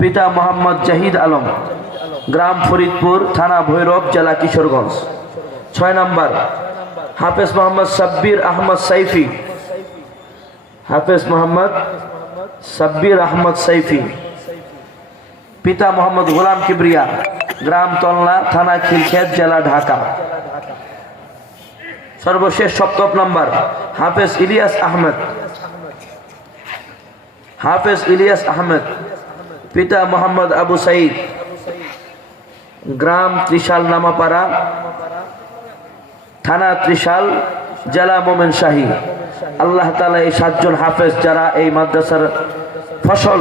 পিতা মোহাম্মদ জাহিদ আলম, গ্রাম ফরিদপুর, থানা ভৈরব, জেলা কিশোরগঞ্জ। 6 নম্বর হাফেজ মোহাম্মদ সাব্বির আহমদ সাইফি, হাফেজ মোহাম্মদ সাব্বির আহমদ সাইফি, পিতা মোহাম্মদ গোলাম কিবরিয়া, গ্রাম তলনা, থানা খিলক্ষেত, জেলা ঢাকা। সর্বশেষ 7 নম্বর হাফেজ ইলিয়াস আহমেদ, হাফেজ ইলিয়াস আহমেদ, পিতা মোহাম্মদ আবু সাইদ, গ্রাম ত্রিশাল নামাপাড়া, থানা ত্রিশাল, জেলা মোমেনশাহী। আল্লাহ তাআলা এই 7 জন হাফেজ যারা এই মাদ্রাসার ফসল,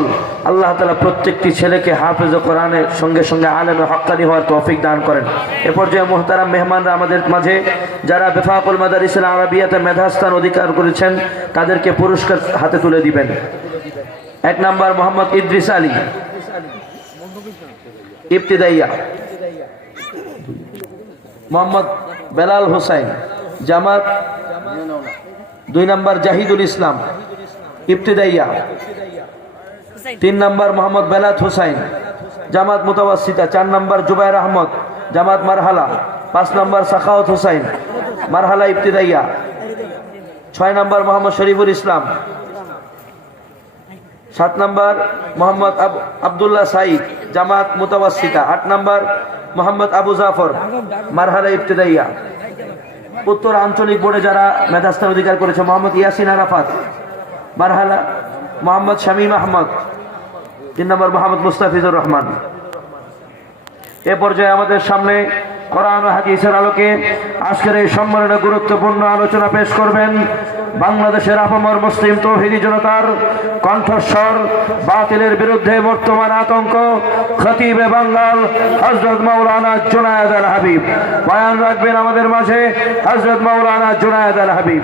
আল্লাহ তাআলা প্রত্যেকটি ছেলেকে হাফেজ কোরআনের সঙ্গে সঙ্গে আলেম হক্কানি হওয়ার তৌফিক দান করেন। এ পর্যায়ে মুহতারাম মেহমানরা আমাদের মাঝে যারা বেফাকুল মাদারিসুল আরাবিয়াতে মেধাস্থান অধিকার করেছেন তাদেরকে পুরস্কার হাতে তুলে দিবেন। 1 নম্বর মোহাম্মদ ইদ্রিস আলী, ইবতিদাইয়া। মোহাম্মদ বেলাল হোসেন, জামাত। 2 নম্বর জাহিদুল ইসলাম, ইবতিদাইয়া। 3 নম্বর মোহাম্মদ বেলাত হোসেন, জামাত মুতাওয়াসিতা। 4 নম্বর জুবাইর আহমদ, জামাত মারহালা। 5 নম্বর সাখাওয়াত হোসেন, মারহালা ইবতিদাইয়া। 6 নম্বর মোহাম্মদ শরীফুল ইসলাম। 7 নম্বর মোহাম্মদ আব্দুল্লাহ সাইদ, জামাত মুতাওয়াসিতা। 8 নম্বর মোহাম্মদ আবু জাফর, মারহালা ইবতিদাইয়া। উত্তর আঞ্চলিক বোর্ডে যারা মেধাস্থান অধিকার করেছে মোহাম্মদ ইয়াসিন আরাফাত, মারহালা। মোহাম্মদ শামীম আহমদ। 3 নম্বর মোহাম্মদ মুস্তাফিজুর রহমান। এ পর্যায়ে আমাদের সামনে কোরআন ও হাদিসের আলোকে আজকের এই সম্মেলনে গুরুত্বপূর্ণ আলোচনা পেশ করবেন বাংলাদেশের আপামর মুসলিম তৌহিদি জনতার কণ্ঠস্বর, বাতিলের বিরুদ্ধে বর্তমান আতঙ্ক, খতিবে বাঙ্গাল হযরত মাওলানা জুনায়েদ আল হাবিব। বয়ান রাখবেন আমাদের মাঝে হযরত মাওলানা জুনায়েদ আল হাবিব।